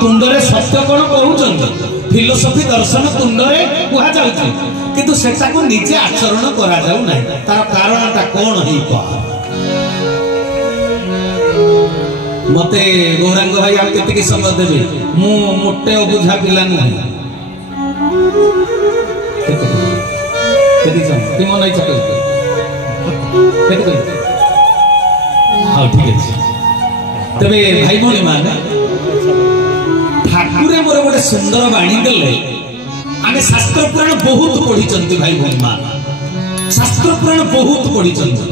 तुंडरे सत्य कौन कहउछन फिलोसफी दर्शन तुंडरे कुहा जाउछि किंतु सेटा को निजे आचरण करा जाउ नै तार कारणटा कोन हेई पा मते गौरांग भाई आप केते समय देबे मु मोटे अबुझा पिला नै केते समय कि मन इच्छा केते हां ठीक है तबे भाई भणी माने ठाकुरे मोर गोटे सुंदर बाणी देले आमे शास्त्र पुराण बहुत पढ़ी चंती भाई भणी मान शास्त्र पुराण बहुत पढ़ी चंती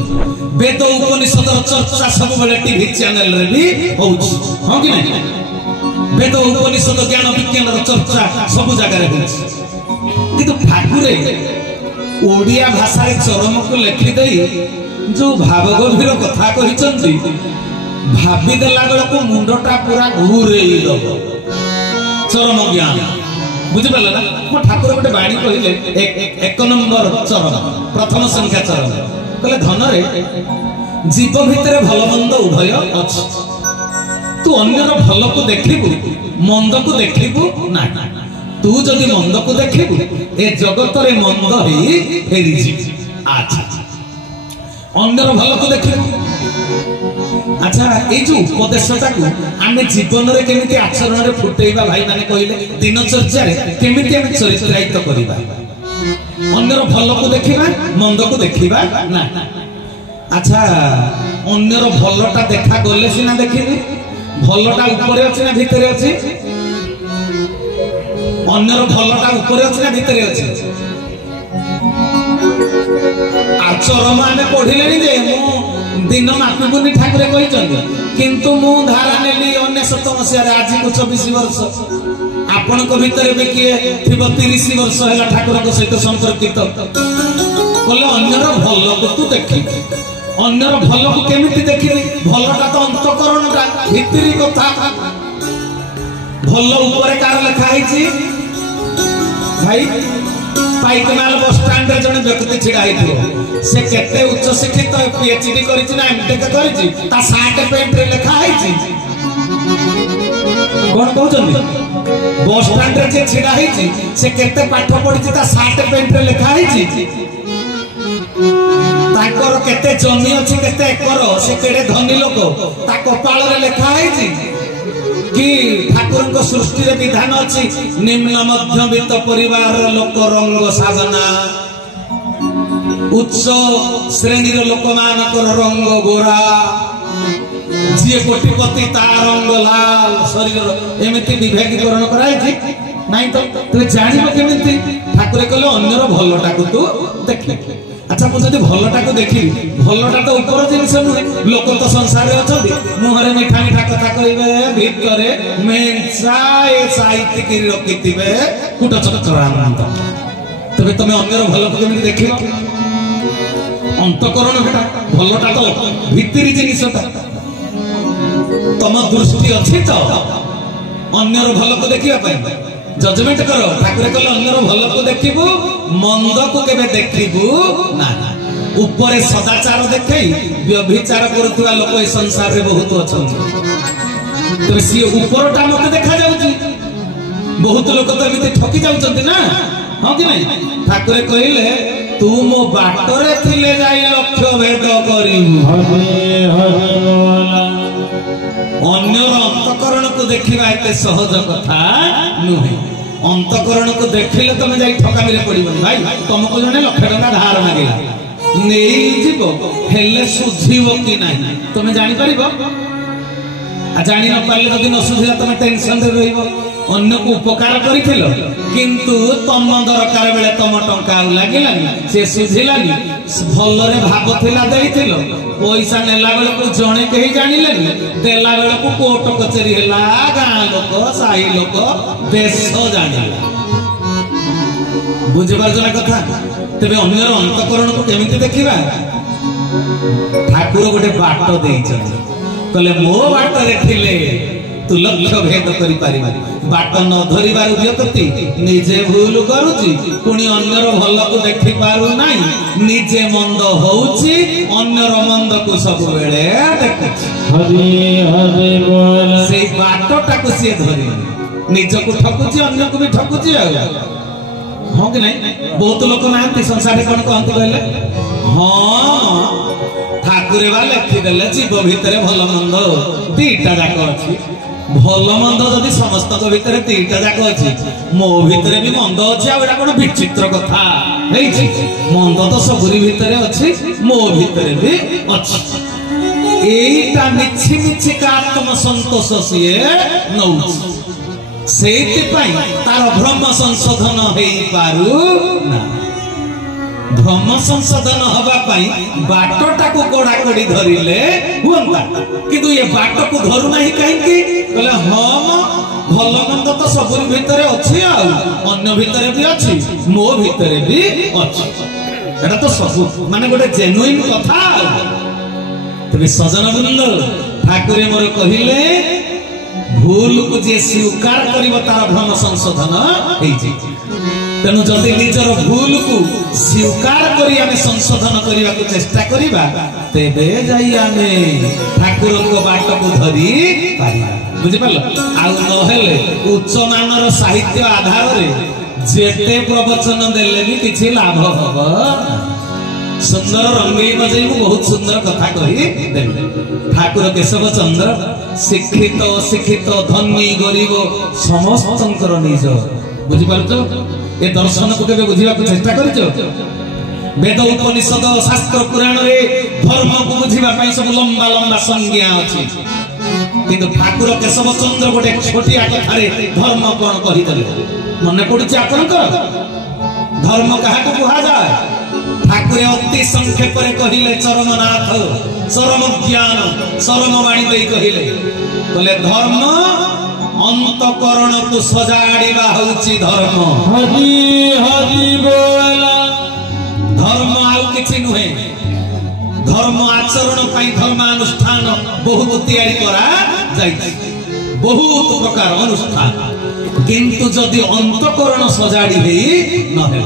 वेद उपनिषद चर्चा सब बेले टीवी चैनल रे भी होउछ हां कि नहीं वेद उपनिषद ज्ञान विज्ञान चर्चा सब जगह रे होउछ किंतु ठाकुरे ओडिया भाषा रे चरम को लिखि देई जो भाव गभीर कथा कहि चंती भाबी देला बेला को मुंडटा पूरा घूरेई दबो चरम ज्ञान बुझि पाला ना मो ठाकुर गोटे बाणी कहिले एक नंबर चरम प्रथम संख्या चरम कहले धन रे जीव भितरे भल मंद उभय अछि तू अन्यर भल को देखिबू मंद को देखिबू ना तू जदि मंद को देखिबू ए जगत रे मंद ही फेरी जी अच्छा अन्यर भल को देखिबू अच्छा ए जो उपदेशटा को आमे जीवन रे केमिति आचरण रे फुटेइबा भाई माने कहिले दिनचर्या रे केमिति आमे चरित्रायित करिबा अन्यर भल को देखिबा मंद को देखिबा ना अच्छा अन्यर भलटा देखा गले सिना देखिबी भलटा ऊपर अछि ना भितरे अछि अन्यर भलटा ऊपर अछि ना भितरे अछि आचरण माने पढिलेनी जे मु दिन मापिबुनी ठाकुरे कहिचंदी किंतु मु धारा नेली 19 मसिया रे आज को 24 वर्ष आपन को भीतर बे किए थिबो 30 वर्ष हैला ठाकुर को सहित संपर्कित कोले अन्यर भल को तू देखि अन्यर भल को केमिति देखिबी भलटा तो अंतकरणटा भितरी कथा भल ऊपर कार लिखा हैछि भाई पाइकमाल बस स्टैंड रे जने व्यक्ति छिड़ा हिथिबो से केते उच्च शिक्षित पीएचडी करिछि ना एमटेक करिछि ता सार्ट पैंट रे लिखा हैछि कोन कहउछन बस स्टैंड रे जे छिड़ा हैछि से केते पाठ पढिछि ता सार्ट पैंट रे लिखा हैछि ताकर केते जमी अछि केते एकर से केडे धनी लोक ता कपाल रे लिखा हैछि कि ठाकुर को सृष्टि रे विधान अछि निम्न मध्यवित्त परिवार लोक रंग साधना उच्च श्रेणी रो लोक मानकर रंग गोरा जे कोटिपति ता रंग लाल शरीर एमिति विभागीकरण कराय जे नाही तो जानिबो केमिति ठाकुर कहले अन्यर भलटा को तू देखि अच्छा मु जदि भलटा को देखि भलटा तो ऊपर जिनिस नुहे लोक तो संसार रे अछथि मुहरे मिठा मिठा कथा कहिबे भितरे मेंचाए साहित्य की रखिथिबे कुट चक्रानंद तबे तमे अन्यर भल को केमिति देखिबो अंतकरण बेटा भलटा तो भितरी जिनिसटा तम दृष्टि अछि तो अन्यर भल को देखिबा पई जजमेंट करो ठाकुर कहले अन्यर भल को देखिबू मंद को केबे देखिबू ना ऊपर सदाचार देखई व्यभिचार करथुवा लोक ए संसार रे बहुत अछन तो सी ऊपरटा मते देखा जाउची बहुत लोक तो एमिते ठकी जाउचंती ना हां कि नहीं ठाकुर कहले तू मो बाटरे थिले जाई लक्ष्य भेद करिबू हरे हरे बोला अन्यर अंतकरण को देखिबा एते सहज कथा नुहे अंतकरण को देखिले तमे जाई ठकामी रे पड़िबनी भाई तुमको जने लाख टका धार मागिला नेई जीवो हेले सुझिबो कि नाही तमे जानि परिबो आ जानि न पाले जदि न सुझिला तमे टेंशन रे रहिबो अन्य को उपकार करिथिलो किंतु तम दरकार बेले तम टंका लागिलानी से सुझिलानी भल रे भाव थिला देइथिलो पैसा नेला बेले को जणे कहि जानिलेनी देला बेले को कोर्ट कचेरी हला गां लोक साही लोक देश जानिला बुझबार जना कथा तबे अन्यर अंतकरण को केमिति देखिबा ठाकुर गोटे बाट देइछन कहले मो बाट रे थिले तू लक्ष्य भेद करि पारिबा बाट न धरिबार व्यक्ति निजे भूल करूची पुणी अन्यर भल को देखि पारु नाही निजे मंद होउची अन्यर मंद को सब बेले देखुची हरि हरि बोल से बाटटा को से धरि निज को ठकुची अन्य को भी ठकुची हाँ कि नहीं बहुत लोक ना संसार कौन कहते कहले हाँ ठाकुरे बा लिखिदेले जीव भितर भल मंद दीटा जाक अच्छी भल मंद जदि समस्त भितर दीटा जाक अच्छी मो भितर भी मंद अच्छी आ कौन विचित्र कथा मंद तो सबरी भितर अच्छी मो भितर भी अच्छी एटा मिछि मिछि का आत्म संतोष सीए नौ तार भ्रम संशोधन हो पारू ना भ्रम संशोधन हवा बाटटा को कड़ाकड़ी धरिले हुआ किंतु ये बाट को धरु नहीं कहीं हाँ भल मंद तो सब भितर अच्छी अन्य भितर भी अच्छी मो भितर भी अच्छी एटा तो सब माने गोटे जेन्युइन कथा तेरे सजन वृंद ठाकुरे मोर कहिले भूल को जे स्वीकार करिबो तार भ्रम संशोधन होई जे तेनु जदि निजर भूल को स्वीकार करी आमे संशोधन करिबा को चेष्टा करिबा तेबे जाई आमे ठाकुर को बाट को धरी पारिबा बुझि पालो आ न हेले उच्च मानर साहित्य आधार रे जेते प्रवचन देले भी किछि लाभ हबो सुंदर रंगई बजई बहुत सुंदर कथा कही ठाकुर केशव चंद्र शिक्षित अशिक्षित धनी गरीब समस्त निज बुझिपार ये दर्शन को केबे बुझिबा को चेष्टा करछ वेद उपनिषद शास्त्र पुराण रे धर्म को बुझिबा पई सब लंबा लंबा संज्ञा अछि किंतु ठाकुर केशव चंद्र गोटे छोटिया कथा रे धर्म कोन कहि देले मने पडुछि आपनकर धर्म कहा को कुहा जाय ठाकुर अति संक्षेप कहले चरमनाथ चरम ज्ञान चरम वाणी दे कहले धर्म अंतकरण को सजाड़िबा होउची धर्म हरि हरि बोला धर्म आउ किछि नुहे धर्म आचरण पई धर्मानुष्ठान बहुत तैयारी करा जाई बहुत प्रकार अनुष्ठान किंतु जदि अंतकरण सजाड़ी हेई न हे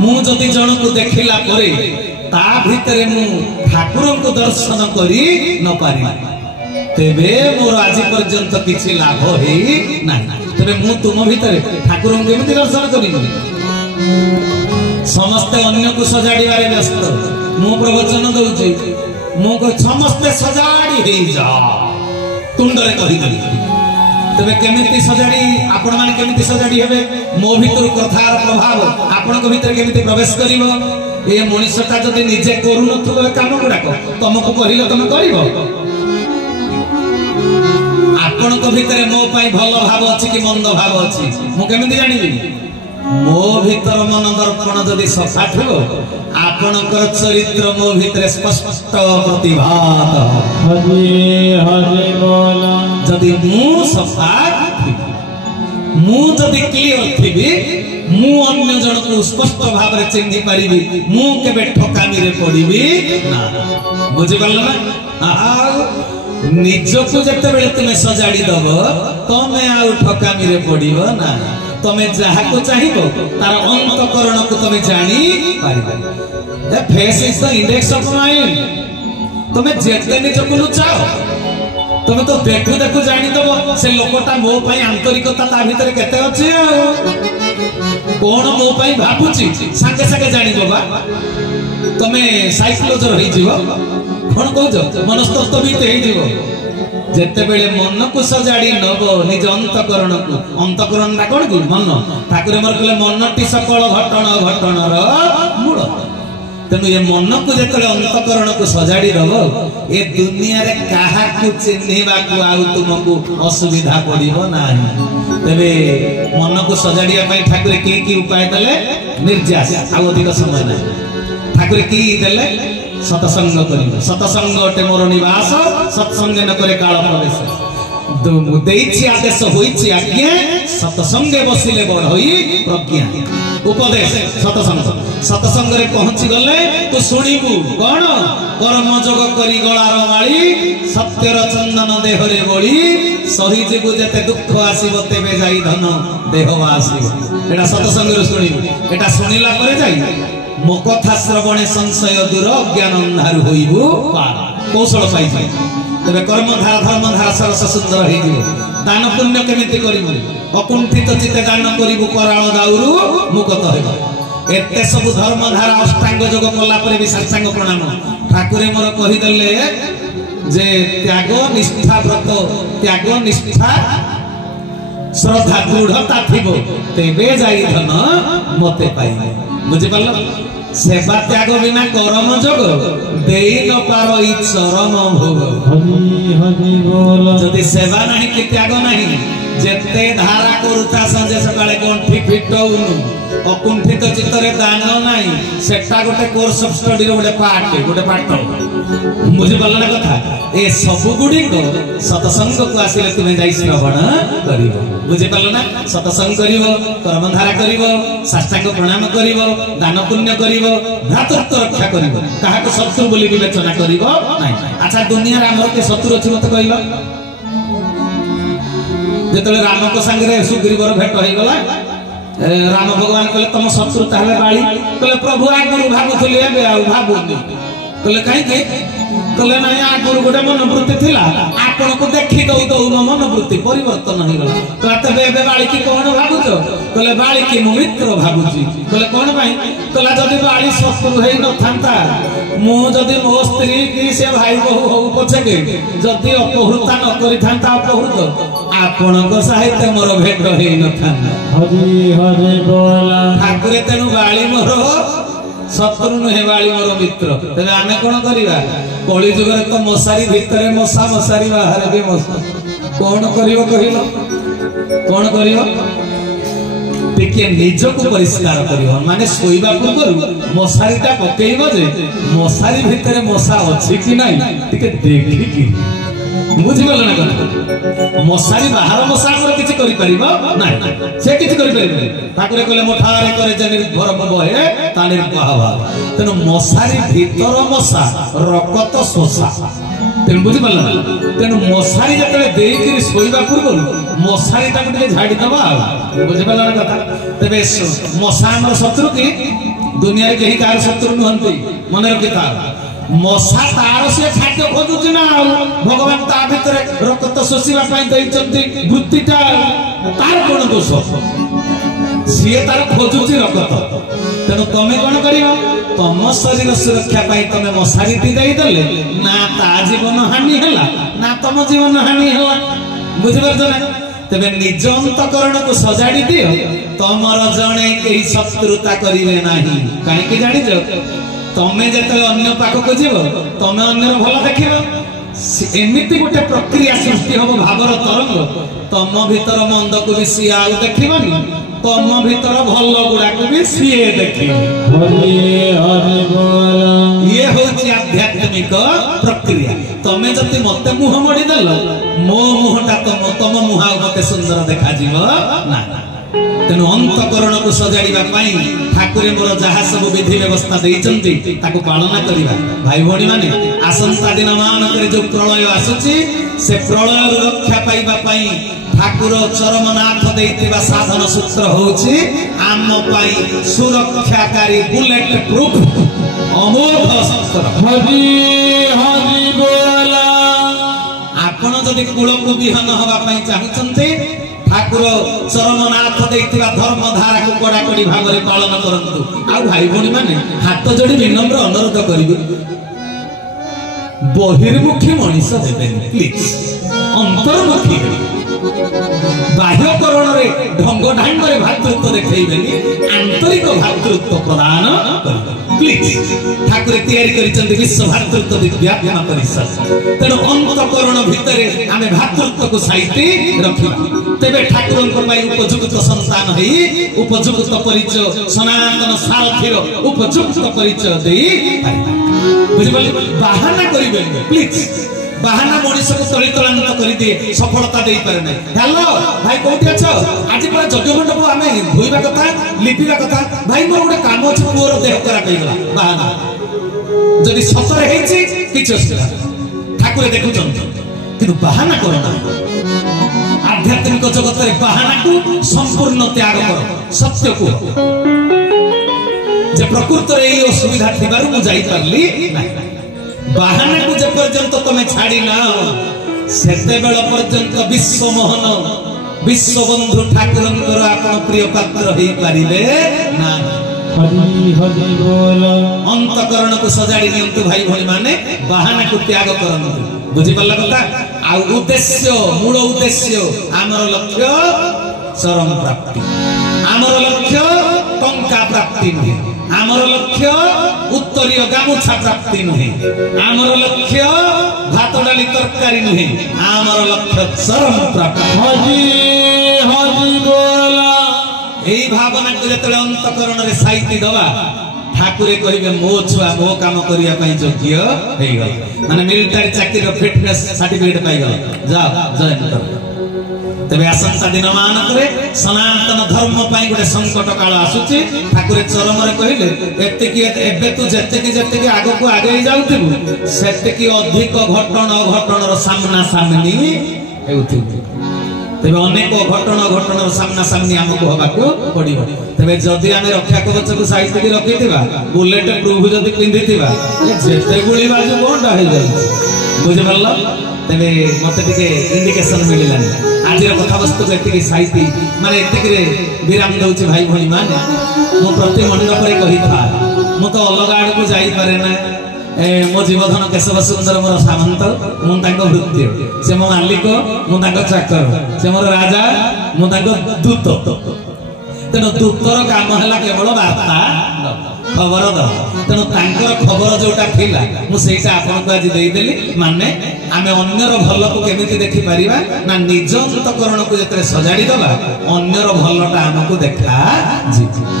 मु जदि जन को देखिला परे ता भितरे मु ठाकुर को दर्शन करी न पारी तेबे मोर आज पर्यंत किछि लाभ हेई नाही तेबे मु तुम भितरे ठाकुर को केमिति दर्शन करी समस्त अन्य को सजाड़ीबारे व्यस्त मु प्रवचन दउची मु को समस्त सजाड़ी हेई जा तुंडरे कहि दली तबे केमिति सजाड़ी आपण माने केमिति सजाड़ी हेबे मो भितर कथार प्रभाव आपण को भितर केमिति प्रवेश करिवो ए मनुष्यटा जदि निजे करू नथबो काम गुडाक तुमको कहिलो तुम करिवो आपण को भितर मो पई भलो भाव अछि कि मंद भाव अछि मु केमिति जानिबि मो भितर मन दर्पण जदि सफा थिबो आपणकर चरित्र मो भितर स्पष्ट प्रतिभात हरि हरि बोला जदि मु सफा मु जदि क्लियर थिबी मु अन्य जन को स्पष्ट भाव रे चिन्हि परिबी मु केबे ठकामी रे पड़िबी ना बुझि पारलो ना निज को जते बेले तुमे सजाड़ी दबो तमे आ ठकामी रे पड़िबो ना तमे जहा को चाहिबो तार अंतकरण को तमे जानी पारिबो the face is the index of mind तमे जेते निज को लुचाओ तमे तो देखु देखु जानी दबो से लोकटा मो पई आंतरिकता ता भीतर केते अछि कोन मो पई भाबुची संगे संगे जानी दबा तमे साइकोलॉजर होई जीवो कोन कहजो मनस्तत्व भी ते जीवो जेते बेले मन को सजाड़ी नबो निज अंतकरण ता कोन की मन ठाकुर मर कहले मनटी सकल घटन घटनर मूल तेनु ये मन को जेतले अंतकरण को सजाड़ी दबो ए दुनिया रे काहा को चिन्हिबा को आउ तुमको असुविधा पड़िबो नाही तबे मन को सजाड़िया पई ठाकुर की उपाय देले निर्जास आ अधिक समय नाही ठाकुर की देले सत्संग करिबो सत्संग अटे मोर निवास सत्संग न करे काल प्रवेश ଦେଇଛି ଆଦେଶ ହୋଇଛି ଆଜ୍ଞା ସତସଙ୍ଗେ ବସିଲେ ବଡ଼ ହୋଇ ପ୍ରଜ୍ଞା ଉପଦେଶ ସତସଙ୍ଗରେ ପହଞ୍ଚି ଗଲେ ତୁ ଶୁଣିବୁ କଣ କର୍ମଯୋଗ କରି ଗଳାର ମାଳି ସତ୍ୟର ଚନ୍ଦନ ଦେହରେ ବଳି ସହିଯିବୁ ଯେତେ ଦୁଃଖ ଆସିବ ତେବେ ଯାଇ ଧନ ଦେହ ଆସିବ ଏଟା ସତସଙ୍ଗରେ ଶୁଣିବୁ ଏଟା ଶୁଣିଲା ପରେ ଯାଇ ମୋ କଥା ଶ୍ରବଣେ ସଂଶୟ ଦୂର ଅଜ୍ଞାନ ଅନ୍ଧାରୁ ହୋଇବୁ କୌଶଳ ପାଇଯିବୁ ତେବେ କର୍ମଧାରା ଧର୍ମଧାରା ସରସ ସୁନ୍ଦର ହେଇଯିବ ଦାନ ପୁଣ୍ୟ କେମିତି କରିବୁ ଅକୁଣ୍ଠିତ ଚିତ୍ତେ ଦାନ କରିବୁ କରାଳ ଦାଉରୁ ମୁକ୍ତ ହେବ ଏତେ ସବୁ ଧର୍ମଧାରା ଅଷ୍ଟାଙ୍ଗ ଯୋଗ କଲା ପରେ ବି ସାଷ୍ଟାଙ୍ଗ ପ୍ରଣାମ ଠାକୁରେ ମୋର କହିଦେଲେ ଯେ ତ୍ୟାଗ ନିଷ୍ଠା ବ୍ରତ ତ୍ୟାଗ ନିଷ୍ଠା ଶ୍ରଦ୍ଧା ଦୃଢ଼ତା ଥିବ ତେବେ ଯାଇ ଧନ ମତେ ପାଇବ ବୁଝିପାରିଲ सेवा त्याग बिना करम जोग देई न पारो ई चरम भोग जदि सेवा नहीं कि त्याग नहीं जेते धारा करूता संजे सकाळे गंठी फिटौनु अकुंठित चित्तरे दान नहीं सेटा गोटे कोर्स ऑफ स्टडी रो गोटे पाठ बुझि पल्ला ना कथा ए सब गुडी को सत्संग को आसीले तुमे जाई श्रवण करिवो बुझि पल्ला ना सत्संग करिवो कर्म धारा करिवो साष्टांग प्रणाम करिवो दान पुण्य करिवो भ्रातृत्व रक्षा करिवो काहा को शत्रु बोली विवेचना करिवो नहीं अच्छा दुनिया रे हमर के शत्रु अछि मत कहिलो जेतले राम को संगे सुग्रीवर भेट होई गला राम भगवान कहले तुम शत्रु ताले बाली कहले प्रभु आगुरु भाबुथली एबे आ भाबुनी कहले काई के कहले नाही आगुरु गोटे मनोवृत्ति थिला आपण को देखि दउ दउ मनोवृत्ति परिवर्तन होई गला कहते एबे बाली की कोन भाबुछो कहले बाली की मु मित्र भाबुची कहले कोन भाई कहला जदी बाली शत्रु हेई न थांता मु जदी मो स्त्री की से भाई बहु हो पछे के जदी अपहृता न करि थांता अपहृत आपण को साहित्य मोर भेट हेई न थांता हरि हरि बोला ठाकुरे तेनु बाली मोर शत्रु नुहे बाली मोर मित्र तेरे आमे कोन करिवा कली जुग रे तो मशारी भितरे मशा मशारी बाहर भी मशा कोन करिवो कहिलो कोन करिवो टिके निजको परिष्कार करिवो माने सोइबा पूर्व मशारीटा पकेइबो जे मशारी भितरे मशा अछि कि नाही टिके देखि बुझि गल ना कोन मशारी बाहर मशा कर किछि करि परिबो नाही से किछि करि परिबो ठाकुरे कहले मोठारे करे जे निर्भर बहे ता निर्वाह तेनु मशारी भीतर मशा रकत शोषा तेनु बुझि पल्ला तेनु मशारी जतले देइकरी सोइबा पूर्व मशारी ताकु टिके झाड़ी दबा बुझि पल्ला ना कथा तबे मशा हमर शत्रु की दुनिया रे केही कार शत्रु नहंती मन रखिता मशा तार से खाद्य खोजुची ना भगवान ता भीतर रक्त शोषिबा पई दैचंती वृत्तिटा तार कोन दोष सिए तार खोजुची रक्त तेनु तमे कोन करियो तम शरीर सुरक्षा पई तमे मशारी दी देई दले ना ता जीवन हानि होला ना तम जीवन हानि होला बुझि परछ ना तबे निज अंतकरण को सजाड़ी दियो तमर जणे केही शत्रुता करिवे नाही काहे कि जानि जो तमे जते अन्य पाख को जीव तमे अन्यर भल देखिबो एमिति गोटे प्रक्रिया सृष्टि होबो भावर तरंग तम भीतर मंद को भी सी आउ देखिबनी तम भीतर भल गुडा को भी सीए देखिबो हरि हरि बोला ये होची आध्यात्मिक प्रक्रिया तमे जति मते मुह मडी दल मो मुहटा तम मुहा मते सुंदर देखा जीव ना तेनु अंतकरण को सजाड़ीबा पई ठाकुरे मोर जहा सब विधि व्यवस्था देइचंती ताको पालन करिबा भाई भणी माने आसंता दिन मानकरे जो प्रलय आसुची से प्रलय रक्षा पाइबा पई ठाकुर चरमनाथ देइतिबा साधन सूत्र होची आम पई सुरक्षाकारी बुलेट प्रूफ अमोघ शस्त्र हरि हरि बोला आपण जदि कुल को विहन हवा पई चाहुचंती ठाकुर चरमनाथ देइतिबा धर्म धारा को कड़ा कड़ी भाग रे पालन करंतु आ भाई भणी माने हाथ जोड़ी विनम्र अनुरोध करिबे बहिर्मुखी मनीष देबेन प्लीज अंतर्मुखी बाह्यकरण रे ढंग ढांग रे भातृत्व देखैबेनी आंतरिक भातृत्व प्रदान करिबे प्लीज ठाकुर तैयारी करिसंती विश्व भातृत्व विद्यात्मा परिषद तेनो अंतकरण भितरे आमे भातृत्व को साइती रखिबा तेबे ठाकुर को पई उपयुक्त संतान हई उपयुक्त परिचय सनातन सारथीर उपयुक्त परिचय देई बुझिबली बाहाना करिबे प्लीज बाहाना मनीष को तलितलान्त कर दिए सफलता दे पारे ना हेलो भाई कोठी अछ आज पूरा यज्ञ मंडप आम धोइबा कथा लिपिबा कथा भाई मोर गोटे काम अछि मोर देह खराब हो गला बाहाना जदि सतर हेछि किछ असला ठाकुर देखुछन किंतु बाहाना करना आध्यात्मिक जगत रे बाहाना को संपूर्ण त्याग कर सत्य को जे प्रकृत रे ई असुविधा थिबारु मु जाई परली बाहाना को जे पर्यंत तमे छाड़ी ना सेते बेल पर्यंत विश्व मोहन विश्व बंधु ठाकुरंकर आपण प्रिय पात्र होई पारिबे ना हरि हरि बोल अंतकरण को सजाड़ी नियंतु भाई भणी माने बाहाना को त्याग करंतु बुझी पल्ला कथा आ उद्देश्य मूल उद्देश्य आमर लक्ष्य चरम प्राप्ति आमर लक्ष्य टंका प्राप्ति नहीं आमर लक्ष्य उत्तरीय गामुछा प्राप्ति नुहे आमर लक्ष्य भात डाली तरकारी नुहे आमर लक्ष्य चरम प्राप्ति हरि हरि बोल एई भावना को जतले अंतकरण रे साइति दवा ठाकुरे कहिबे मो छुआ मो काम करिया पई योग्य हेई गल माने मिलिटरी चाकरी रो फिटनेस सर्टिफिकेट पाई गल जाओ जॉइन कर तबे आसंता दिन मानक रे सनातन धर्म पई गोटे संकट काल आसुची ठाकुरे चरम रे कहिले एते की एबे तू जते की आगो को आगे जाउथिबु सेते की अधिक घटन रो सामना सामनी हेउथि तेज अनेक घटन सामना सामनी आमको हवाको पड़ो तेज जदि आम रक्षा कवच को साइड रखी बुलेट प्रूफ जदि पिंधि जिते गुली बाजू कौनटा हो जाए बुझिपार तेरे मत इंडिकेशन मिललानी आज कथा वस्तु को ये साइती माने ये विराम दौर भाई भाई माने मु प्रति मंडप कही था मु तो अलग आड़ को जापे ना मो जीवधन केशव सुंदर मोर सामंत मुझे भृत्य से मो मालिक मुझे चाकर से मोर राजा मुझे दूत तेणु दूतर काम है केवल वार्ता खबर द तेणु खबर जोटा थिला मुझे आपको आज देदेली माने आम अन्यर भल को केमिति देखि परिबा ना निज अंतकरण को जतरे सजाड़ी दबा अन्यर भलटा आमको देखा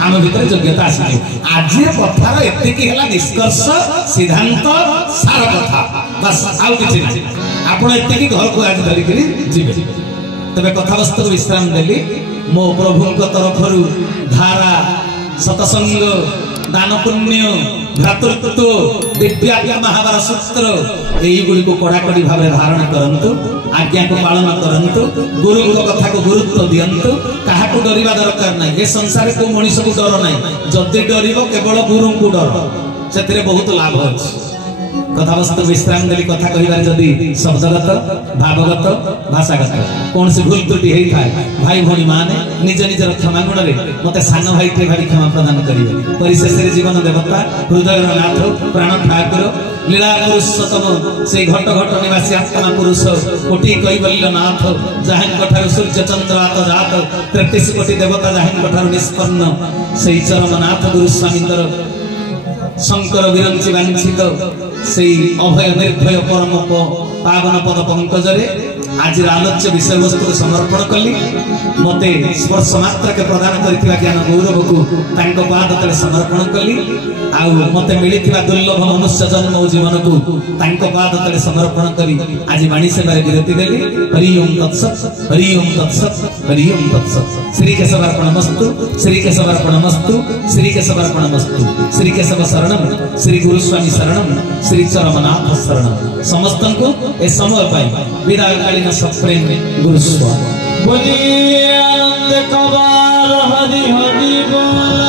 आम भीतर योग्यता आसी आज कथार एतिकी हला निष्कर्ष सिद्धांत सार कथा बस आउ किछि नै आपण एतिकी घर को आज धरि करी जीवे तबे कथा वस्तु विश्राम देली मो प्रभु को तरफ धारा सतसंग दान पुण्य भ्रातृत्व दिव्याज्ञा महाभारत सूत्र यही गुड़ी को कड़ाकड़ी भाव धारण करंतु आज्ञा को पालन करंतु गुरु को कथा को गुरुत्व दियंतु कहा को डरिबा दरकार नहीं ये संसार को मनीष को डर नहीं जदि डरिबो केवल गुरु को डर से बहुत लाभ अछि कथा वस्तु विश्राम देली कथा कहिबार जदि शब्दगत भावगत भाषागत कौन सी भूल त्रुटि हेई थाए भाई भणी माने निज निजर क्षमा गुण रे मते सान भाई टे भाई क्षमा प्रदान करिवे परिशेष रे जीवन देवता हृदय नाथ प्राण ठाकुर लीला पुरुषोत्तम से घट घट निवासी आत्मा पुरुष कोटि कैवल्य नाथ जहां कठार सूर्य चंद्र आत जात 33 कोटि देवता जहां कठार निष्पन्न से चरम नाथ गुरु स्वामींद्र शंकर विरंची वांछित से अभय निर्भय परम पावन पद पंकज आज आलोच्य विषय वस्तु समर्पण कली मते स्पर्श मात्र के प्रदान करथिबा ज्ञान गौरव को पाद तले समर्पण कली आउ मते मिलिथिबा दुर्लभ मनुष्य जन्म और जीवन को पाद तले समर्पण करी आज वाणी सेवारे विरति देली हरि ओम तत्सत हरि ओम तत्सत हरि ओम तत्सत श्री केशवार्पणमस्तु श्री केशवार्पणमस्तु श्री केशवार्पणमस्तु श्री केशव शरणम श्री गुरुस्वामी शरणम श्री चरमनाथ शरणम समस्त को ए समय पाई विदायकालीन सप्रेम गुरुस्वामी बोलिए आनंद कबार हरि हरि बोल।